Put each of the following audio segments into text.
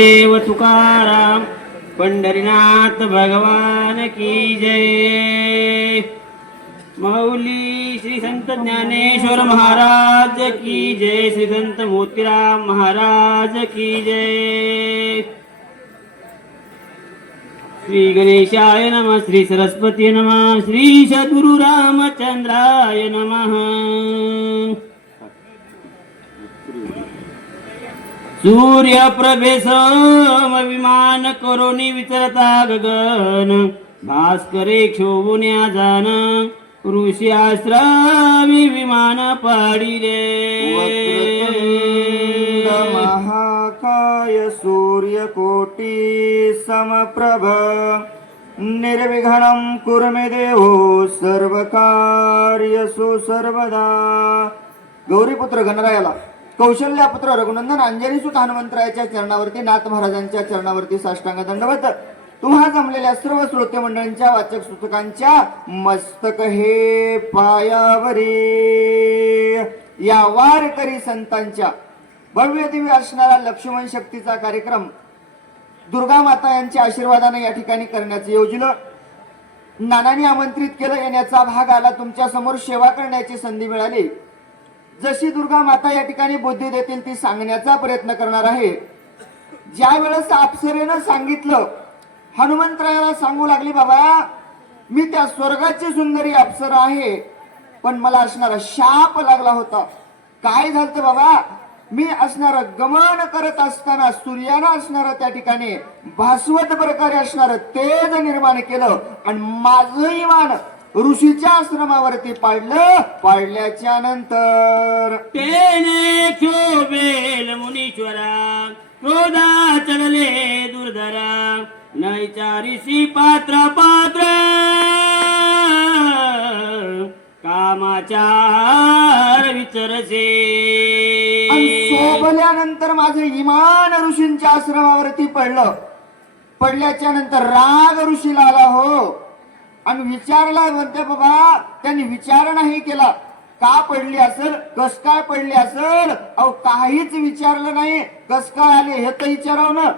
देव तुकाराम पंढरीनाथ भगवान की जय. माऊली श्री संत ज्ञानेश्वर महाराज की जय. श्री संत मोतीराम महाराज की जय. श्री गणेशाय नमः श्री सरस्वती नमः श्री सद्गुरु रामचंद्राय नमः. सूर्यप्रभे सम विमान करोनी विचरता गगन. भास्करे क्षोभुन्या जान ऋषी आश्रमी विमान पाडिले. वक्रतुंड महाकाय सूर्यकोटी समप्रभ. निर्विघ्नं कुर्मे देवो सर्वकार्यसु सर्वदा. गौरीपुत्र गणरायाला कौशल्यापुत्र रघुनंदन अंजनीसुत हनुमंतरायाच्या चरणावरती नाथ महाराजांच्या चरणावरती साष्टांग दंडवत तुम्हा जमलेल्या सर्व श्रोते मंडळींच्या वाचक सूचकांच्या मस्तक हे पायावरी. या वारकरी संतांच्या भव्य दिव्य असणारा लक्ष्मण शक्तीचा कार्यक्रम दुर्गा माता यांच्या आशीर्वादाने या ठिकाणी करण्याचं योजलं. नानांनी आमंत्रित केलं येण्याचा भाग आला तुमच्यासमोर सेवा करण्याची संधी मिळाली. जशी दुर्गा माता या ठिकाणी बुद्धी देतील ती सांगण्याचा प्रयत्न करणार आहे. ज्या वेळेस अप्सरेनं सांगितलं हनुमंतरायाला सांगू लागली बाबा मी त्या स्वर्गाची सुंदरी अप्सरा आहे पण मला असणारा शाप लागला होता. काय झालं बाबा? मी असणार गमन करत असताना सूर्यानं असणार त्या ठिकाणी भास्वत प्रकारे असणार तेज निर्माण केलं आणि माझं इमान ऋषीच्या आश्रमावरती पाडलं. पाडल्याच्या नंतर तेने क्षोभेल मुनीश्वरा क्रोधा चलले दुर्धरा नैचारिसी पात्र पात्र. कामाचार विचरसे सोबल्यानंतर माझं इमान ऋषींच्या आश्रमावरती पडलं. पडल्याच्या नंतर राग ऋषीला आला हो आणि विचारला म्हणते बाबा त्यांनी विचार नाही केला. का पडली असेल? कस काय पडली असेल? अहो काहीच विचारलं नाही. कस काय आले हे तर विचारावं ना.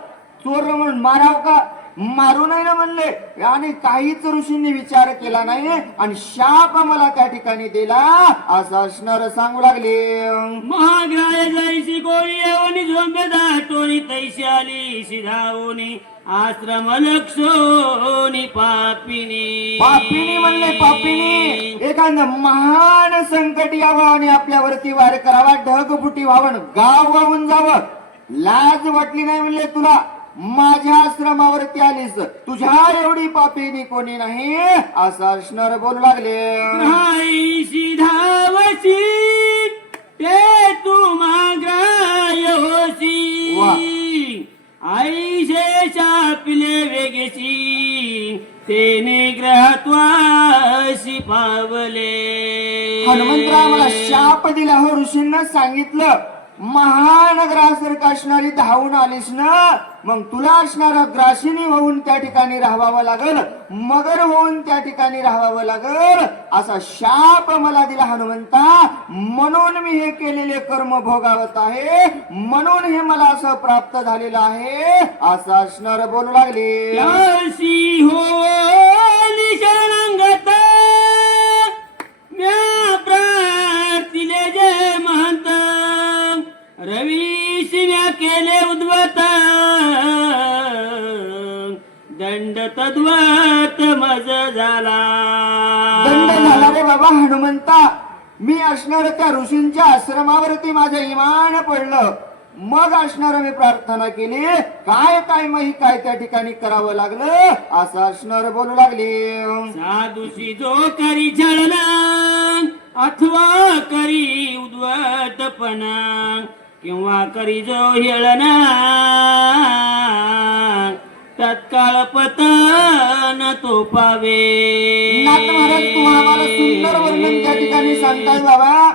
चोर म्हणून माराव का? मारू नाही ना म्हणले. आणि काहीच ऋषींनी विचार केला नाही. आणि शाप मला त्या ठिकाणी दिला. असं असणार सांगू लागले. महाग्राय जैसी कोळी येऊनी झोंबे दाटोनी तैशी आली शिधावनी आश्रम लक्षोनी पापिनी. पापिनी म्हणले पापिनी. एखादं महान संकट यावं आणि आपल्यावरती वार करावा ढगफुटी व्हावं गाव वाहून जावं. लाज वाटली नाही म्हणले तुला. माझ्या आश्रमावरती आलीस. तुझ्या एवढी पापिनी कोणी नाही असं असणार बोलू लागले. नाही शिधावशी ते तू माग्राय होशी. आईशे शापिले वेगेची तेने ग्रहत्वाशी पावले. हनुमंतराव मला शाप दिला हो ऋषींना सांगितलं. महानगरासारखं असणारी धावून आलीस ना मग तुला असणार ग्रासिनी होऊन त्या ठिकाणी राहावं लागल मगर होऊन त्या ठिकाणी राहावं लागल असा शाप मला दिला हनुमंता. म्हणून मी हे केलेले कर्म भोगावत आहे म्हणून हे मला असं प्राप्त झालेलं आहे असं असणार बोलू लागले. हो. तद्वत मज झाला. दंड झाला रे बाबा हनुमंता. मी असणार त्या ऋषींच्या आश्रमावरती माझं इमान पडलं. मग असणार मी प्रार्थना केली. काय काय मग काय त्या ठिकाणी करावं लागलं? असं असणार बोलू लागली. साधुशी जो करी जळना अथवा करी उद्वटपणा किंवा करी जो हेळना. तत्काळ पतन तो पावे नाथ महाराज तू आम्हाला सुंदर वर्णन त्या ठिकाणी सांगताय बाबा.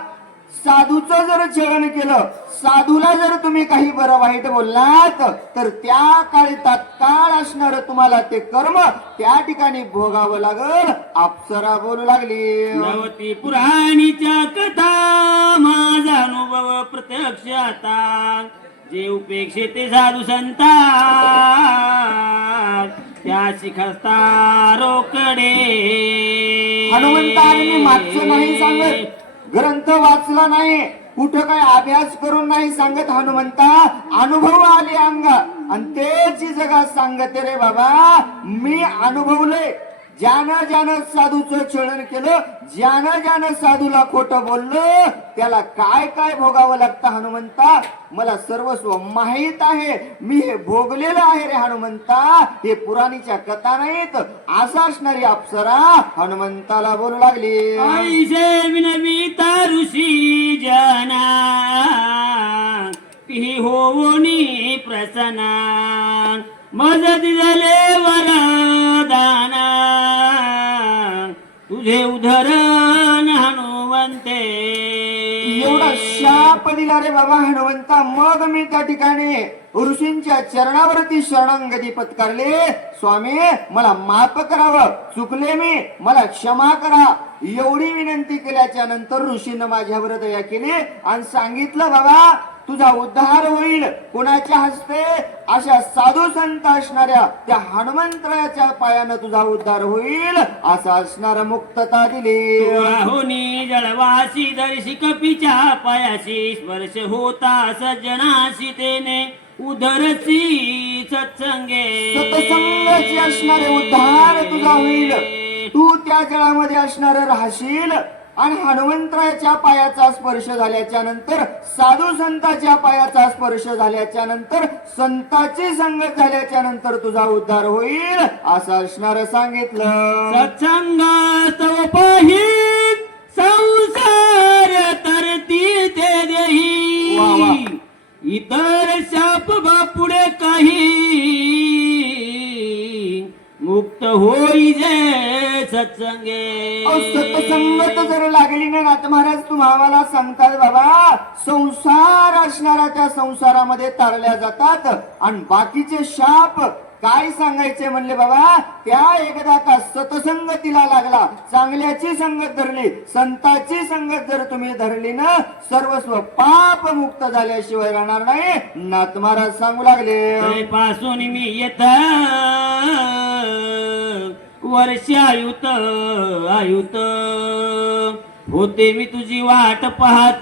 साधूचं जर छेडण केलं साधूला जर तुम्ही काही बरं वाईट बोललात तर त्या काळी तात्काळ असणार तुम्हाला ते कर्म. त्या ठिकाणी भोगावं लागल अप्सरा बोलू लागली. पुराणीच्या कथा माझा अनुभव प्रत्यक्ष आता. जे उपेक्षे ते साधू संता शिखस्ता रोकडे. हनुमंता आणि मी मागचं नाही सांगत. ग्रंथ वाचला नाही. कुठं काय अभ्यास करून नाही सांगत हनुमंता. अनुभव आले अंग. आणि तेच जगात सांगते रे बाबा मी अनुभवले ज्यानं ज्यानं साधूचं छळन केलं ज्यानं ज्यानं साधूला खोटं बोललं त्याला काय काय भोगावं लागतं हनुमंता? मला सर्वस्व माहीत आहे. मी हे भोगलेलं आहे रे हनुमंता. हे पुराणीच्या कथा नाहीत. असं असणारी अप्सरा हनुमंताला बोलू लागली. ऋषी जना पिही होऊनी प्रसन्ना मदत झाले वरा तुझे उधरण हनुवंते. एवढा शाप दिला रे बाबा हनुमंता मग मी त्या ठिकाणी ऋषींच्या चरणावरती शरणांगती पत्कारले. स्वामी मला माफ करावं. चुकले मी. मला क्षमा करा. एवढी विनंती केल्याच्यानंतर ऋषीनं माझ्यावर दया केली आणि सांगितलं बाबा तुझा उद्धार होईल कोणाच्या हस्ते? अशा साधू संत असणाऱ्या त्या हनुमंतराच्या पायानं तुझा उद्धार होईल असं असणार मुक्तता दिली. होनी जळवासी दर्शी कपीच्या पायाशी स्पर्श होता सज्जनाशी तेने. उदरसी सत्संगे. सतसंगाची असणारे उद्धार तुझा होईल. तू त्या जळामध्ये असणार राहशील. आणि हनुमंतराच्या पायाचा स्पर्श झाल्याच्यानंतर साधू संताच्या पायाचा स्पर्श झाल्याच्यानंतर संताची संगत झाल्याच्यानंतर तुझा उद्धार होईल असं असणार सांगितलं. संसार तरती ते. देही. इतर शाप बापुडे काही. मुक्त होई जे सत्संगे. सतसंगत जर नाथ महाराज तुम्हाला सांगताय बाबा संसार असणारा त्या संसारामध्ये तारल्या जातात. आणि बाकीचे शाप काय सांगायचे म्हणले बाबा त्या एकदा का सतसंगतीला लागला चांगल्याची संगत धरली संताची संगत जर तुम्ही धरली ना सर्वस्व पाप मुक्त झाल्याशिवाय राहणार नाही. नाथ महाराज सांगू लागले. पासून मी येत वर्ष आयुत आयुत. होते मी तुझी वाट पाहत.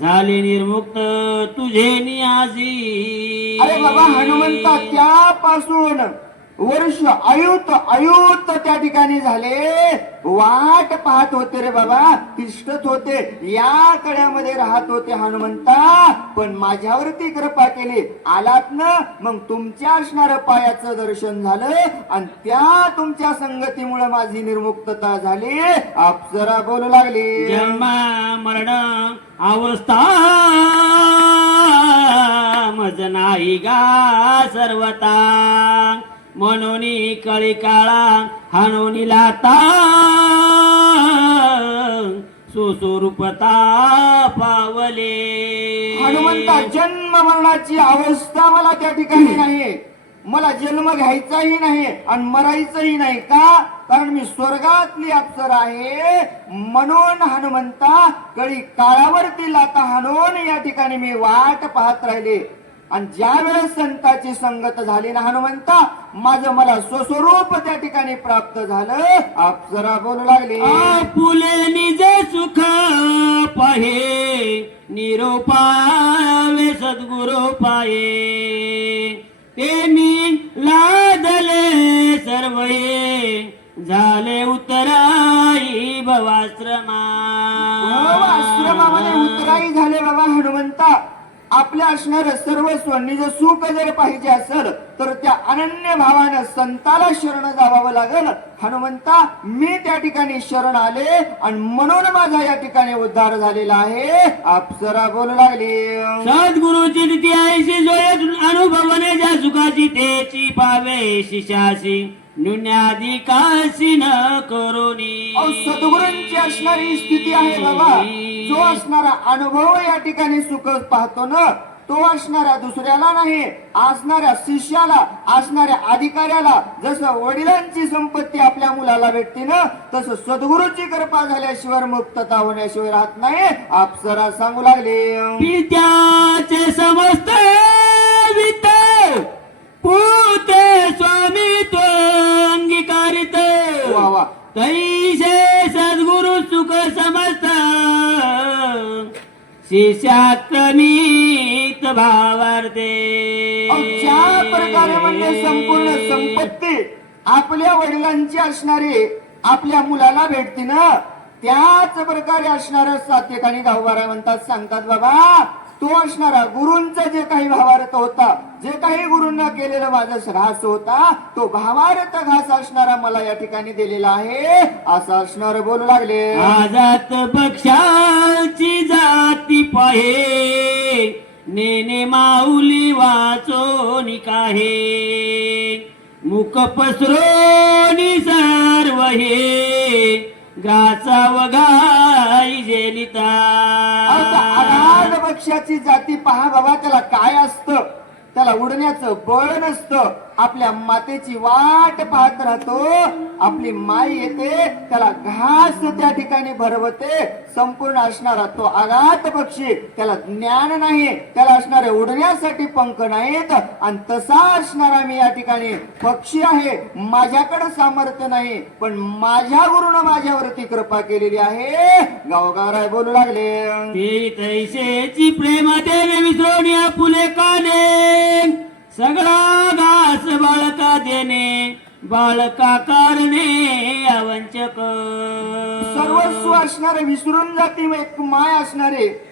झाले निर्मुक्त तुझे नियाजी अरे बाबा हनुमंता त्यापासून वर्ष अयुत अयुत त्या ठिकाणी झाले. वाट पाहत होते रे बाबा तिष्ठत होते. या कड्यामध्ये राहत होते हनुमंता. पण माझ्यावरती कृपा केली. आलात ना? मग तुमच्या असणार पायाचं दर्शन झालं आणि त्या तुमच्या संगतीमुळे माझी निर्मुक्तता झाली. अप्सरा बोलू लागली. जन्मा मरण अवस्था मज नाही गा सर्वता. म्हणून कळी काळा हाणून लाता. सुस्वरूपता पावले. हनुमंता जन्म मरणाची अवस्था मला त्या ठिकाणी नाही मला जन्म घ्यायचाही नाही आणि मरायचंही नाही का? कारण मी स्वर्गातली अप्सर आहे. म्हणून हनुमंता कळी काळावरती लाता हाणून या ठिकाणी मी वाट पाहत राहिले. आणि ज्या वेळेस संताची संगत झाली ना हनुमंता माझं मला स्वस्वरूप त्या ठिकाणी प्राप्त झालं. अप्सरा बोलू लागली. फुले निज सुख पाहे निरोपावे सद्गुरु पाये ते मी लादले सर्व झाले उतराई भवाश्रमा आश्रमामध्ये उतराई झाले बाबा हनुमंता. आपल्या असणार सर्वस्व निज सुख जर पाहिजे असेल तर त्या अनन्य भावानं संताला शरण जावावं लागेल. हनुमंता मी त्या ठिकाणी शरण आले आणि म्हणून माझा या ठिकाणी उद्धार झालेला आहे. अप्सरा बोलू लागली. सद्गुरुची नीती ऐशी जोय अनुभवने ज्या सुखाची तेची पावे शिशाशी न्यून्याधिकाशी न करोनी. अहो, सद्गुरूंची असणारी स्थिती आहे बाबा. जो असणारा अनुभव या ठिकाणी सुख पाहतो ना तो असणाऱ्या दुसऱ्याला नाही. असणाऱ्या शिष्याला असणाऱ्या अधिकाऱ्याला जसं वडिलांची संपत्ती आपल्या मुलाला भेटते ना तसं सद्गुरूची कृपा झाल्याशिवाय मुक्तता होण्याशिवाय राहत नाही. अप्सरा सांगू लागले. पित्याचे समस्त पुते स्वामी तो अंगीकारित. वा वा. शिष्याक्रमित भावार्थे अहो, ज्या प्रकारे म्हणजे संपूर्ण संपत्ती आपल्या वडिलांची असणारी आपल्या मुलाला भेटते ना त्याच प्रकारे असणार सात्यकानी गावबारा म्हणतात सांगतात बाबा तो असणारा गुरूंचा जे काही भावार्थ होता जे काही गुरूंना केलेला माझा घास होता तो भावार्थ घास असणारा मला या ठिकाणी दिलेला आहे असं असणार बोलू लागले. आजात पक्षाची आहे. नेने माऊली वाचो निकाहे. मुख पसरोनी सर्व हे ग्राचा वगाई जेलिता आता पक्षाची जाती पहा बाबा त्याला काय असतं? त्याला उडण्याचं बळ नसतं. आपल्या मातेची वाट पाहत राहतो. आपली माई येते त्याला घास त्या ठिकाणी भरवते. संपूर्ण असणारा तो आघात पक्षी त्याला ज्ञान नाही त्याला असणारे उडण्यासाठी पंख नाहीत. आणि तसा असणारा मी या ठिकाणी पक्षी आहे माझ्याकडे सामर्थ्य नाही पण माझ्या गुरुनं माझ्यावरती कृपा केलेली आहे. गावगाराय बोलू लागले. ते तैसेची प्रेम देणे विसरून फुले काने सगळा घास बाळका देणे बाळका करणे अवंचक. सर्वस्व असणारे विसरून जाती एक माय असणारे.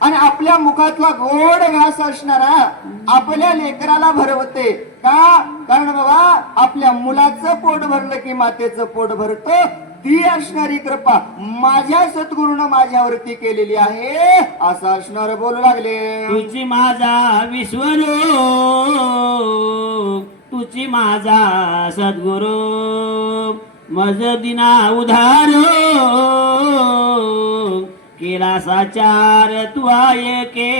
आणि आपल्या मुखातला गोड घास असणारा आपल्या लेकराला भरवते. का? कारण बाबा आपल्या मुलाचं पोट भरलं की मातेचं पोट भरतं. ती असणारी कृपा माझ्या सद्गुरूनं माझ्यावरती केलेली आहे असं असणार बोलू लागले. तुझी माझा विश्वरो तुझी माझा सद्गुरु मज दिना उधारो केला साचार तू आय के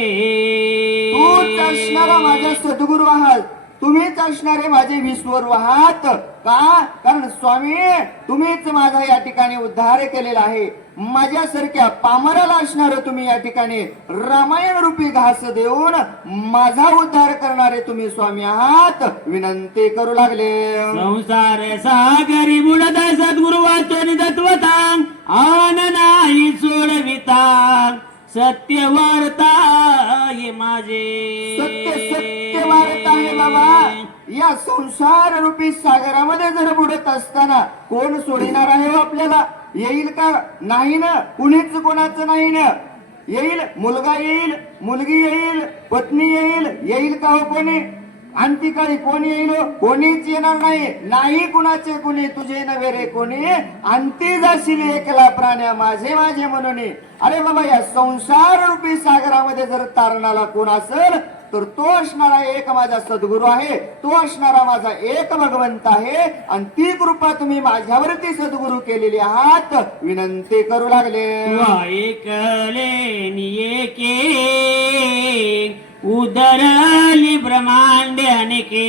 तूच असणारा माझा सद्गुरू आहात. तुम्हीच असणारे माझे विश्वर वाहत का? कारण स्वामी तुम्हीच माझा या ठिकाणी उद्धार केलेला आहे. माझ्यासारख्या पामराला असणार तुम्ही या ठिकाणी रामायण रूपी घास देऊन माझा उद्धार करणारे तुम्ही स्वामी आहात. विनंती करू लागले. संसार सागरी बुडत सद्गुरु वाचन तत्वतांग आन नाही सोडविता. सत्य वार्ता हे माझे. सत्य सत्य वार्ता आहे बाबा. या संसार रूपी सागरामध्ये जर बुडत असताना कोण सोडणार आहे हो आपल्याला? येईल का? नाही ना. कुणीच कोणाचं नाही ना. येईल? मुलगा येईल मुलगी येईल पत्नी येईल. येईल का हो कोणी? अंतिकाळी कोणी येईल? कोणीच येणार नाही. नाही कुणाचे कुणी तुझे नव्हे रे कोणी. अंती जाशील एकला प्राण्या माझे माझे म्हणून. अरे बाबा या संसार रूपी सागरामध्ये जर तारणाला कोण असेल तर तो असणारा एक माझा सद्गुरू आहे. तो असणारा माझा एक भगवंत आहे. आणि ती कृपा तुम्ही माझ्यावरती सद्गुरू केलेली आहात. विनंती करू लागले. ऐकले नियेके उदरली ब्रह्मांड अनेके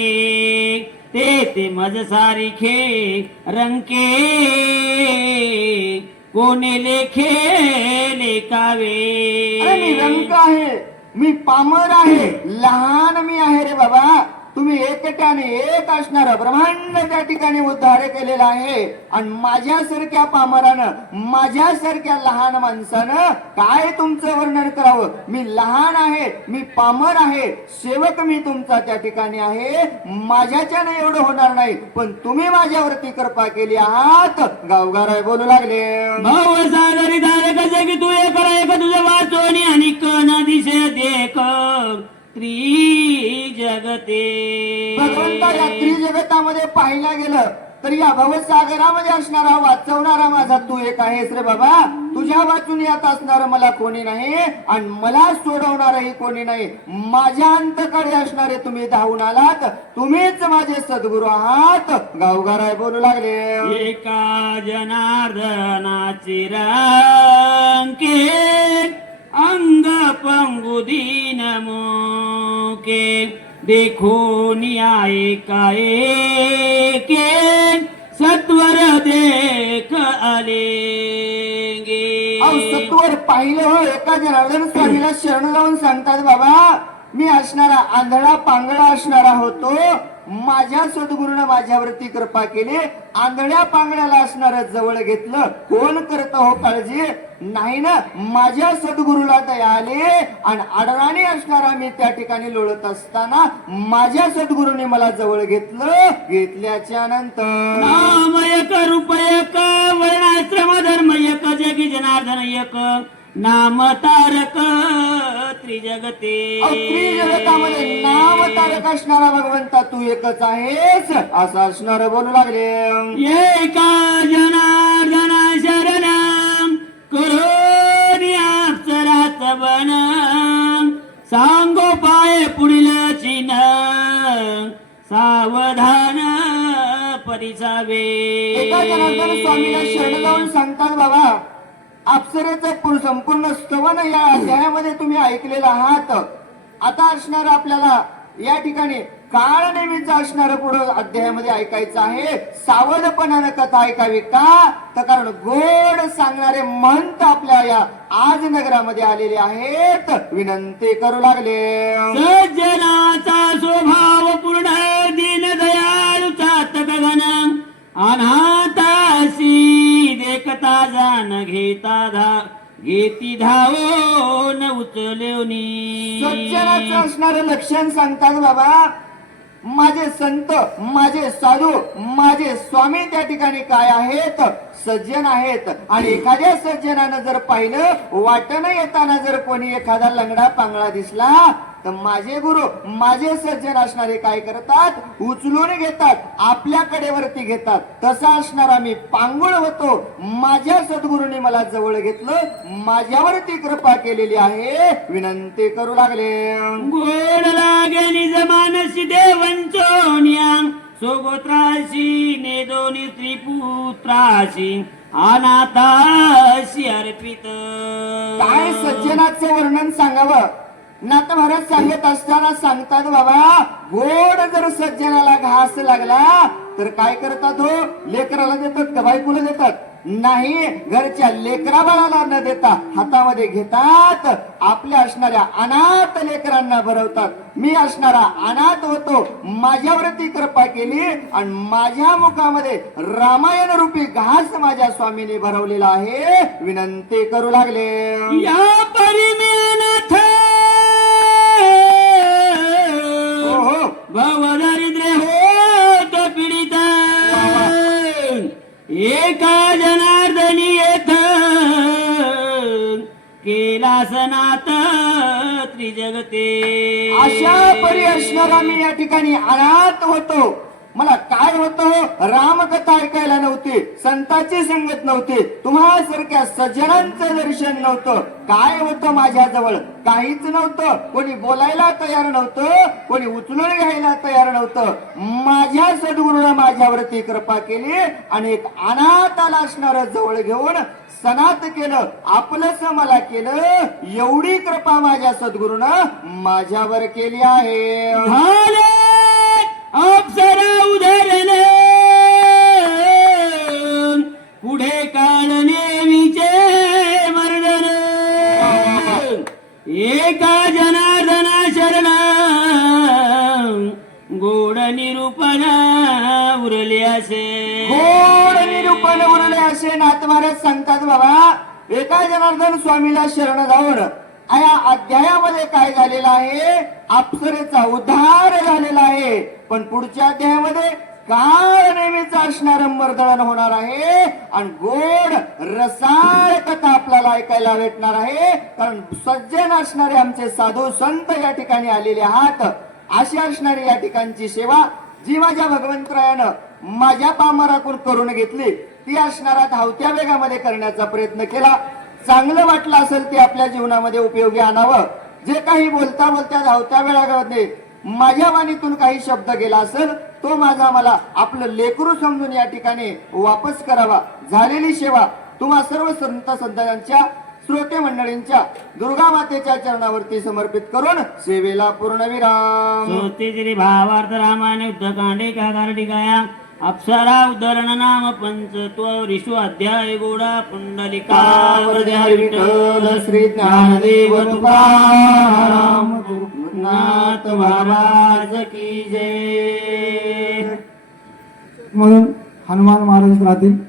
ते ते मज सारिखे रंके कोणे लेखे लेखावे. अरे मी रंक आहे मी पामर आहे लहान मी आहे रे बाबा. तुम्ही एकट्याने एक असणार ब्रह्मांड त्या ठिकाणी उद्धार केलेला आहे. आणि माझ्यासारख्या पामरानं माझ्यासारख्या लहान माणसानं काय तुमचं वर्णन करावं? मी लहान आहे मी पामर आहे सेवक मी तुमचा त्या ठिकाणी आहे. माझ्याच्यानं एवढं होणार नाही पण तुम्ही माझ्यावरती कृपा केली आहात. गावगाराय बोलू लागले. भाव सागरी धारक की तू एक तुझं वाचोनी आणि कण दिशे देख त्रि जगते. भगवंता या त्रिजगतामध्ये पाहिला गेलं तर या भवसागरामध्ये असणारा वाचवणारा माझा तू एक आहेस रे बाबा. तुझ्या वाचून यात असणार मला कोणी नाही आणि मला सोडवणारही कोणी नाही. माझ्या अंतकडे असणारे तुम्ही धावून आलात. तुम्हीच माझे सद्गुरू आहात. गावगाराय बोलू लागले. एका जनार्दनाची रंके अंग पंगु दीन मुके देखो नियाय काये के सत्वर देख आलेंगे सत्वर पाहिलं हो एका जनार्दन स्वामीला शरण जाऊन सांगतात बाबा मी असणारा आंधळा पांगळा असणारा होतो माझ्या सद्गुरूनं माझ्यावरती कृपा केली आंधळ्या पांगड्याला असणार जवळ घेतलं. कोण करत हो काळजी? नाही ना माझ्या सद्गुरूला दया आली आणि अडराणी असणारा मी त्या ठिकाणी लोळत असताना माझ्या सद्गुरूने मला जवळ घेतलं घेतल्याच्या नंतर नामयक रूपयक वर्णाश्रम धर्मयक जगी जनार्दन एक. नाम तारक त्रिजगते. त्रिजगतामध्ये नाम तारक असणारा भगवंता तू एकच आहेस असं असणार बोलू लागले. एका जनार्दना शरण करोनी अप्सराच बन. सांगो पाय पुढील चिन्ह सावधान परिसावे. एका जनार्दन स्वामीला शरण जाऊन सांगतात बाबा अप्सरेचं संपूर्ण स्तवन या अध्यायामध्ये तुम्ही ऐकलेलं आहात. आता असणार आपल्याला या ठिकाणी काळ नेहमीच असणार पुढं अध्यायामध्ये ऐकायचं आहे. सावधपणानं कथा ऐकावी का? तर कारण गोड सांगणारे मंत आपल्या या आज नगरामध्ये आलेले आहेत. विनंती करू लागले. सज्जनाचा स्वभाव पूर्ण दीन दयाळूचा गगन अनाथाशी देखता घेता धा घेती धावो न उचलवनी. सज्जनाचं असणारं लक्षण सांगतात बाबा माझे संत माझे साधू माझे स्वामी त्या ठिकाणी काय आहेत? सज्जन आहेत. आणि एखाद्या सज्जनानं जर पाहिलं वाटणं येताना जर कोणी एखादा लंगडा पांगळा दिसला तर माझे गुरु माझे सज्जन असणारे काय करतात? उचलून घेतात आपल्या कडेवरती घेतात. तसा असणारा मी पांगुळ होतो. माझ्या सद्गुरूंनी मला जवळ घेतलं. माझ्यावरती कृपा केलेली आहे. विनंती करू लागले. गोड लागे निज मानसी देवंचोन्या सोगोत्राशी ने दोन्ही त्रिपुत्राशी अनाथाशी अर्पित. काय सज्जनाचं वर्णन सांगावं? नाथ महाराज सांगत असताना सांगतात बाबा गोड जर सज्जनाला घास लागला तर काय करतात हो? लेकराला देतात का? बायकोला देतात? नाही घरच्या लेकरा बाळाला न देता हातामध्ये घेतात. आपल्या असणाऱ्या अनाथ लेकरांना भरवतात. मी असणारा अनाथ होतो. माझ्यावरती कृपा केली आणि माझ्या मुखामध्ये रामायण रूपी घास माझ्या स्वामीने भरवलेला आहे. विनंती करू लागले. या दारिद्र्य होत पीडित. एका जनार्दनी येथ केला सनात त्रिजगते. अशा परी असणारा मी या ठिकाणी अनाथ होतो. मला काय होतं? रामकथा ऐकायला नव्हती संतांची संगत नव्हती तुम्हासारख्या सज्जनांचं दर्शन नव्हतं. काय होतं माझ्याजवळ? काहीच नव्हतं. कोणी बोलायला तयार नव्हतं कोणी उचलून घ्यायला तयार नव्हतं. माझ्या सद्गुरूनं माझ्यावरती कृपा केली आणि एक अनाथाला असणार जवळ घेऊन सनात केलं आपलंच मला केलं. एवढी कृपा माझ्या सद्गुरूनं माझ्यावर केली आहे. झाले अप्सरा उधरण पुढे काळ नेहमीचे मर्दन? एका जनार्दना शरण। गोड निरूपण उरले असे। गोड निरूपण उरले असे नाथ महाराज सांगतात बाबा. एका जनार्दन स्वामीला शरण जाऊन या अध्यायामध्ये काय झालेलं आहे? अप्सरेचा उद्धार झालेला आहे. पण पुढच्या अध्यायामध्ये काळ नेहमीच असणार मर्दळण होणार आहे आणि गोड रसाळ कथा आपल्याला ऐकायला भेटणार आहे. कारण सज्जन असणारे आमचे साधू संत या ठिकाणी आलेले आहात. अशी असणारी या ठिकाणची सेवा जी माझ्या भगवंतरायानं माझ्या पामराकडून करून घेतली ती असणारा धावत्या वेगामध्ये करण्याचा प्रयत्न केला. चांगलं वाटलं असेल ते आपल्या जीवनामध्ये उपयोगी आणावं. जे काही बोलता बोलता धावत्या वेळामध्ये माझ्या वाणीतून काही शब्द गेला असेल तो माझा मला आपलं लेकरू समजून या ठिकाणी वापस करावा. झालेली सेवा तुम्हा सर्व संत संतांच्या श्रोते मंडळींच्या दुर्गा मातेच्या चरणावरती समर्पित करून सेवेला पूर्णविराम. भावार्थ रामायण युद्धकांडे का अप्सरा उद्धरण नाम पंचत्व रिषु अध्याय गोडा पुंडलिका वरदे हरी विठ्ठल श्री ज्ञानदेव तुकाराम नाथ महाराज की जय. म्हणून हनुमान महाराज राहतील.